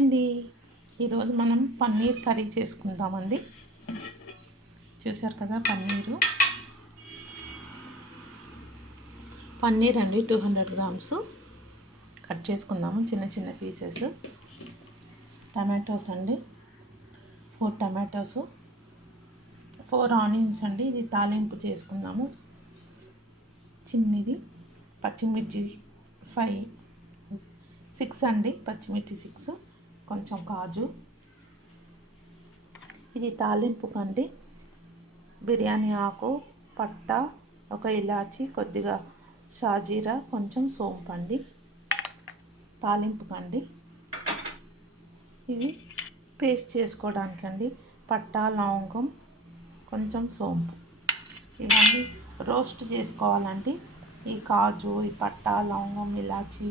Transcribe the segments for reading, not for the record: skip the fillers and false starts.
అండి, ఈరోజు మనం పన్నీర్ కర్రీ చేసుకుందామండి. చూసారు కదా, పన్నీర్ అండి 200 గ్రామ్స్ కట్ చేసుకుందాము, చిన్న చిన్న పీసెస్. టమాటోస్ అండి 4 టమాటోస్, 4 ఆనియన్స్ అండి, ఇది తాలింపు చేసుకుందాము. చిన్నది పచ్చిమిర్చి 6 అండి, పచ్చిమిర్చి 6, కొంచెం కాజు. ఇది తాలింపు కండి, బిర్యానీ ఆకు, పట్ట, ఒక ఇలాచి, కొద్దిగా షాజీరా, కొంచెం సోంపు అండి తాలింపు కండి. ఇవి పేస్ట్ చేసుకోవడానికండి, పట్ట, లవంగం, కొంచెం సోంపు. ఇవన్నీ రోస్ట్ చేసుకోవాలండి. ఈ కాజు, ఈ పట్ట, లవంగం, ఇలాచి,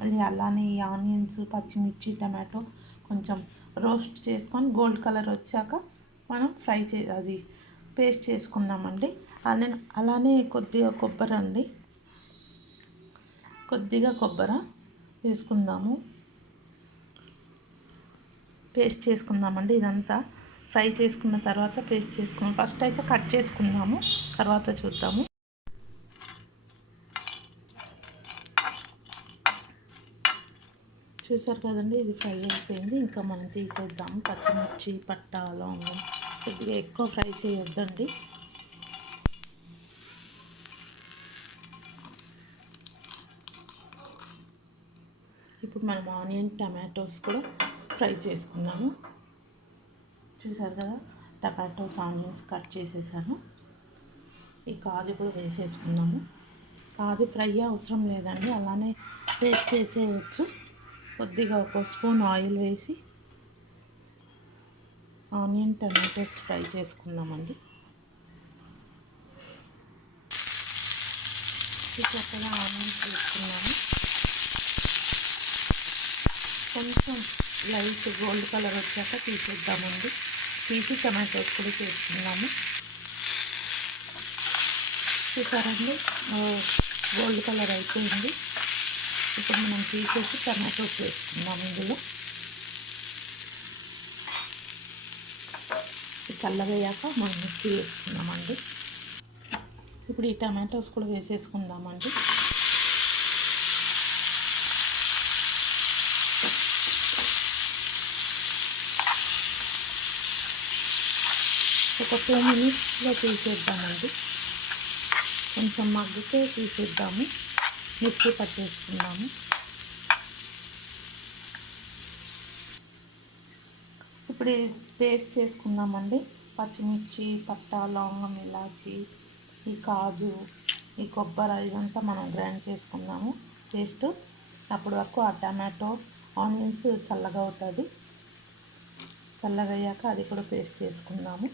మళ్ళీ అలానే ఈ ఆనియన్స్, పచ్చిమిర్చి, టమాటో కొంచెం రోస్ట్ చేసుకొని గోల్డ్ కలర్ వచ్చాక మనం అది పేస్ట్ చేసుకుందామండి. అలానే కొద్దిగా కొబ్బరి వేసుకుందాము, పేస్ట్ చేసుకుందామండి. ఇదంతా ఫ్రై చేసుకున్న తర్వాత పేస్ట్ చేసుకుందాం. ఫస్ట్ అయితే కట్ చేసుకుందాము, తర్వాత చూద్దాము. చూసారు కదండి, ఇది ఫ్రై అయిపోయింది. ఇంకా మనం తీసేద్దాము. పచ్చిమిర్చి, పట్ట, లవంగం కొద్దిగా ఎక్కువ ఫ్రై చేయొద్దండి. ఇప్పుడు మనం ఆనియన్, టమాటోస్ కూడా ఫ్రై చేసుకుందాము. చూసారు కదా, టమాటోస్, ఆనియన్స్ కట్ చేసేసాను. ఈ కాజు కూడా వేసేసుకుందాము. కాజు ఫ్రై అవసరం లేదండి, అలానే పేస్ట్ చేసేయచ్చు. కొద్దిగా 1 స్పూన్ ఆయిల్ వేసి ఆనియన్, టమాటోస్ ఫ్రై చేసుకుందామండి. చక్కగా ఆనియన్స్ వేసుకున్నాము. కొంచెం లైట్ గోల్డ్ కలర్ వచ్చాక తీసేద్దామండి. తీసి టమాటోస్ కూడా చేసుకున్నాము. చూసారండి, గోల్డ్ కలర్ అయిపోయింది. ఇప్పుడు మనం తీసేసి టమాటోస్ వేసుకుందాం. ఇందులో చల్లగయ్యాక మనం మిక్సీ వేసుకుందామండి. ఇప్పుడు ఈ టమాటోస్ కూడా వేసేసుకుందామండి. ఒక 2 మినిట్స్లో తీసేద్దామండి. కొంచెం మగ్గితే తీసేద్దాము, మిక్సీ పట్టేసుకుందాము. ఇప్పుడు పేస్ట్ చేసుకుందామండి. పచ్చిమిర్చి, పట్ట, లవంగం, ఇలాచి, ఈ కాజు, ఈ కొబ్బరి, ఇదంతా మనం గ్రైండ్ చేసుకుందాము పేస్ట్. అప్పటి వరకు ఆ టమాటో, ఆనియన్స్ చల్లగా అవుతుంది. చల్లగా అయ్యాక అది కూడా పేస్ట్ చేసుకుందాము.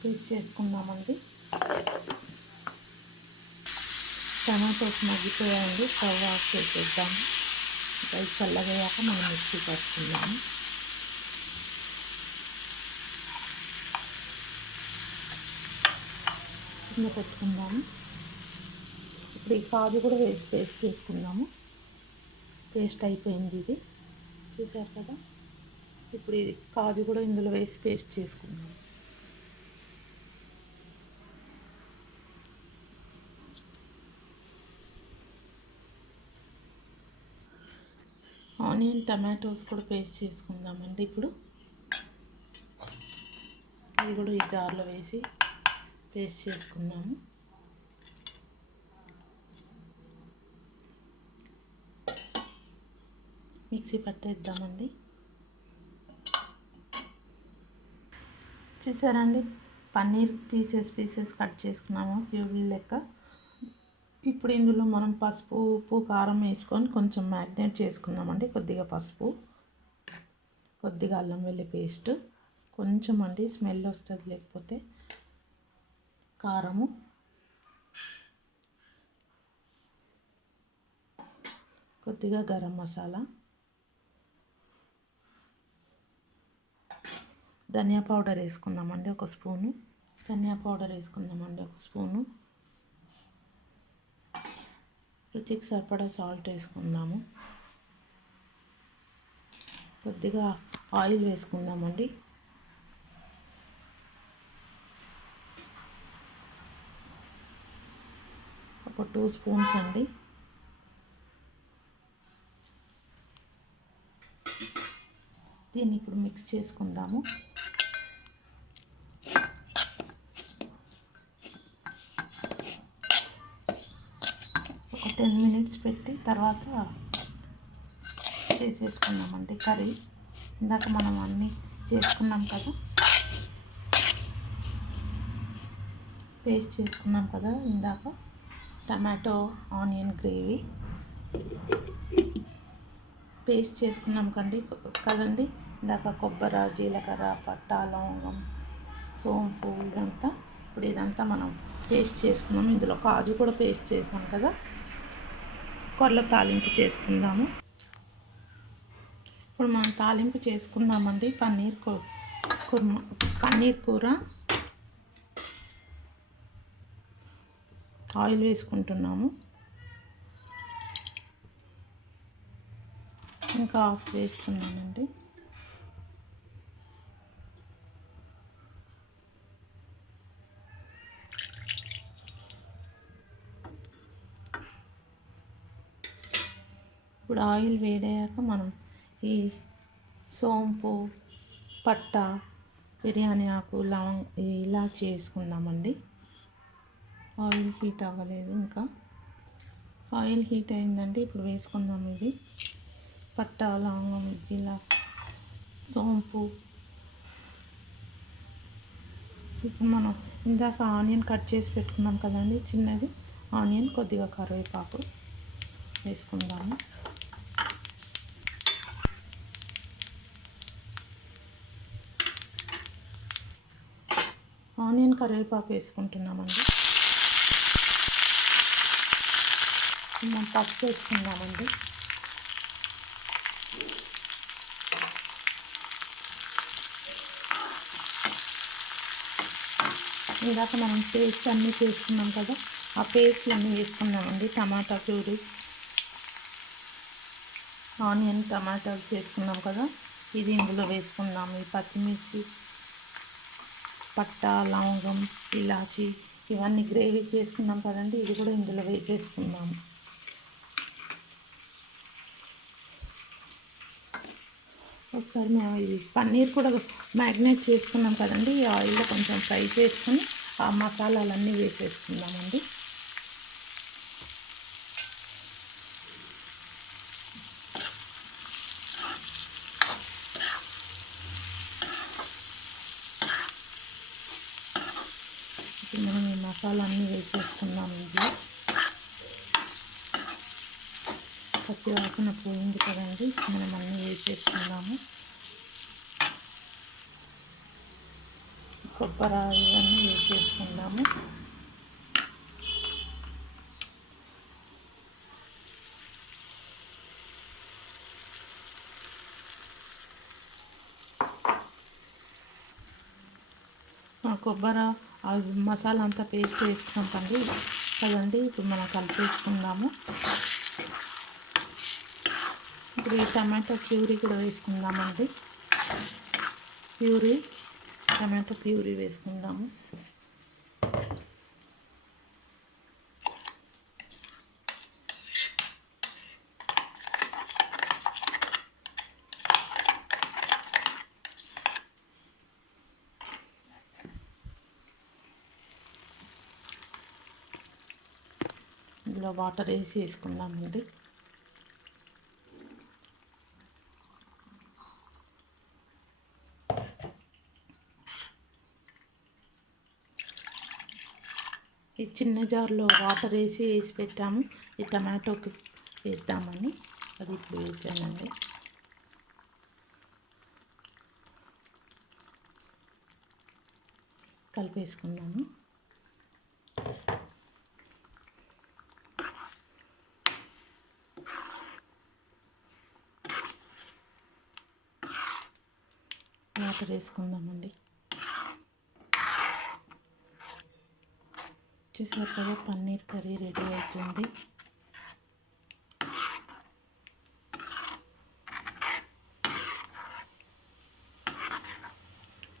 పేస్ట్ చేసుకుందామండి. టమాటోస్ మగ్గిపోయాయండి, స్టవ్ ఆఫ్ చేసేద్దాము. అది చల్లగయ్యాక మనం మిక్సీ పట్టుకుందాము. కింద పెట్టుకుందాము. ఇప్పుడు ఈ కాజు కూడా వేసి పేస్ట్ చేసుకుందాము. పేస్ట్ అయిపోయింది ఇది, చూసారు కదా. ఇప్పుడు ఇది కాజు కూడా ఇందులో వేసి పేస్ట్ చేసుకుందాం. ఆనియన్, టమాటోస్ కూడా పేస్ట్ చేసుకుందామండి. ఇప్పుడు ఇది కూడా ఈ జార్లో వేసి పేస్ట్ చేసుకుందాము. మిక్సీ పట్టేద్దామండి. చూసారండి, పన్నీర్ పీసెస్ కట్ చేసుకున్నాము, క్యూబ్ల లెక్క. ఇప్పుడు ఇందులో మనం పసుపు, ఉప్పు, కారం వేసుకొని కొంచెం మ్యారినేట్ చేసుకుందామండి. కొద్దిగా పసుపు, కొద్దిగా అల్లం వెల్లుల్లి పేస్ట్, కొంచెం అండి స్మెల్ వస్తుంది లేకపోతే, కారము, కొద్దిగా గరం మసాలా, ధనియా పౌడర్ వేసుకుందామండి 1 స్పూను. ధనియా పౌడర్ వేసుకుందామండి 1 స్పూను. రుచికి సరిపడా సాల్ట్ వేసుకుందాము. కొద్దిగా ఆయిల్ వేసుకుందామండి. ఒక 2 స్పూన్స్ అండి. దీన్ని ఇప్పుడు మిక్స్ చేసుకుందాము. ఒక 10 మినిట్స్ పెట్టి తర్వాత చేసేసుకున్నామండి కర్రీ. ఇందాక మనం అన్నీ చేసుకున్నాం కదా, పేస్ట్ చేసుకున్నాం కదా ఇందాక, టమాటో ఆనియన్ గ్రేవీ పేస్ట్ చేసుకున్నాం కదండి. ఇందాక కొబ్బరి, జీలకర్ర, పట్టా, లవంగం, సోంపు ఇప్పుడు ఇదంతా మనం పేస్ట్ చేసుకున్నాము. ఇందులో కాజు కూడా పేస్ట్ చేసాం కదా. కొర్రల తాలింపు చేసుకుందాము. ఇప్పుడు మనం తాలింపు చేసుకుందామండి. పన్నీర్ కూర. ఆయిల్ వేసుకుంటున్నాము. ఇంకా ఆఫ్ వేస్తున్నానండి. ఇప్పుడు ఆయిల్ వేడయ్యాక మనం ఈ సోంపు, పట్ట, బిర్యానీ ఆకు, ఇలా చేసుకుందామండి. ఆయిల్ హీట్ అవ్వలేదు ఇంకా. ఆయిల్ హీట్ అయిందండి. ఇప్పుడు వేసుకుందాం. ఇది పట్ట, లవంగం, ఇలా సోంపు. ఇప్పుడు మనం ఇందాక ఆనియన్ కట్ చేసి పెట్టుకున్నాం కదండి, చిన్నది ఆనియన్, కొద్దిగా కరివేపాకు వేసుకుందాము. ఆనియన్ కరివేపాకు వేసుకుంటున్నామండి. మనం పసుపు వేసుకుందామండి. ఇందాక మనం పేస్ట్ అన్నీ చేసుకున్నాం కదా, ఆ పేస్ట్లు అన్నీ వేసుకున్నామండి. టమాటా ప్యూరీ, ఆనియన్, టమాటా చేసుకున్నాం కదా, ఇది ఇందులో వేసుకుందాము. ఈ పచ్చిమిర్చి, పట్టా, లవంగం, ఇలాచి ఇవన్నీ గ్రేవీ చేసుకున్నాం కదండి, ఇది కూడా ఇందులో వేసేసుకుందాము. ఒకసారి మేము ఇది పన్నీర్ కూడా మ్యాగ్నేట్ చేసుకున్నాం కదండి, ఈ ఆయిల్లో కొంచెం ఫ్రై చేసుకుని ఆ మసాలాలన్నీ వేసేసుకుందామండి. ఇప్పుడు మనం ఈ మసాలా అన్నీ వేసేసుకుందాం. ఇందులో పచ్చి వాసన పోయింది కదండి, మనం అన్నీ వేసేసుకుందాము. కొబ్బరి ఇవన్నీ వేసేసుకుందాము. కొబ్బరి మసాలా అంతా పేస్ట్ వేసుకున్నాం కదండి, ఇప్పుడు మనం కలిపేసుకుందాము. ఇప్పుడు ఈ టమాటో ప్యూరీ కూడా వేసుకుందామండి. టమాటో ప్యూరీ వేసుకుందాము. ఇందులో వాటర్ వేసి వేసుకుందామండి. ఈ చిన్న జార్లో వాటర్ వేసి పెట్టాము. ఈ టమాటోకి వేద్దామని అది ఇప్పుడు వేసానండి. కలిపేసుకున్నాము. వాటర్ వేసుకుందామండి. చూసారు కదా, పన్నీర్ కర్రీ రెడీ అవుతుంది.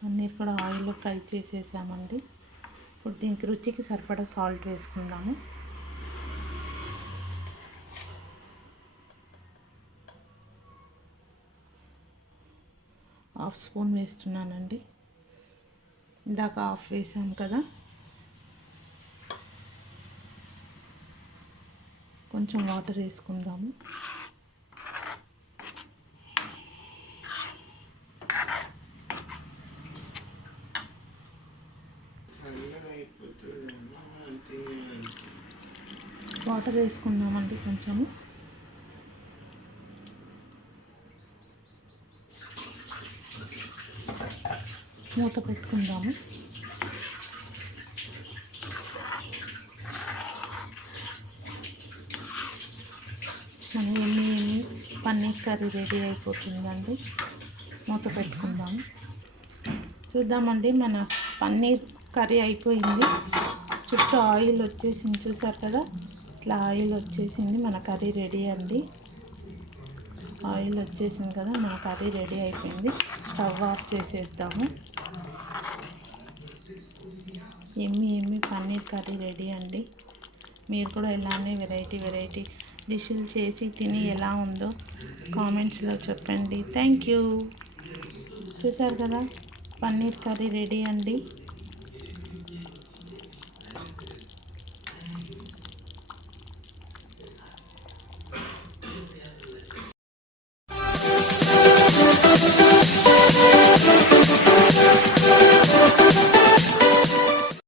పన్నీర్ కూడా ఆయిల్లో ఫ్రై చేసేసామండి. ఇప్పుడు దీనికి రుచికి సరిపడా సాల్ట్ వేసుకుందాము. హాఫ్ స్పూన్ వేస్తున్నానండి. ఇందాక హాఫ్ వేసాం కదా, కొంచెం వాటర్ వేసుకుందాము. వాటర్ వేసుకుందామండి కొంచెము. మూత పెట్టుకుందాము. మన ఎన్ని పన్నీర్ కర్రీ రెడీ అయిపోతుందండి. మూత పెట్టుకుందాము. చూద్దామండి, మన పన్నీర్ కర్రీ అయిపోయింది. చుట్టూ ఆయిల్ వచ్చేసింది, చూసారు కదా, ఇట్లా ఆయిల్ వచ్చేసింది. మన కర్రీ రెడీ అండి. ఆయిల్ వచ్చేసింది కదా, మన కర్రీ రెడీ అయిపోయింది. స్టవ్ ఆఫ్ చేసేద్దాము. ఎమ్మి పన్నీర్ కర్రీ రెడీ అండి. మీరు కూడా ఇలానే వెరైటీ డిష్లు చేసి తిని ఎలా ఉందో కామెంట్స్లో చెప్పండి. Thank you. చూసారు కదా, పన్నీర్ కర్రీ రెడీ అండి.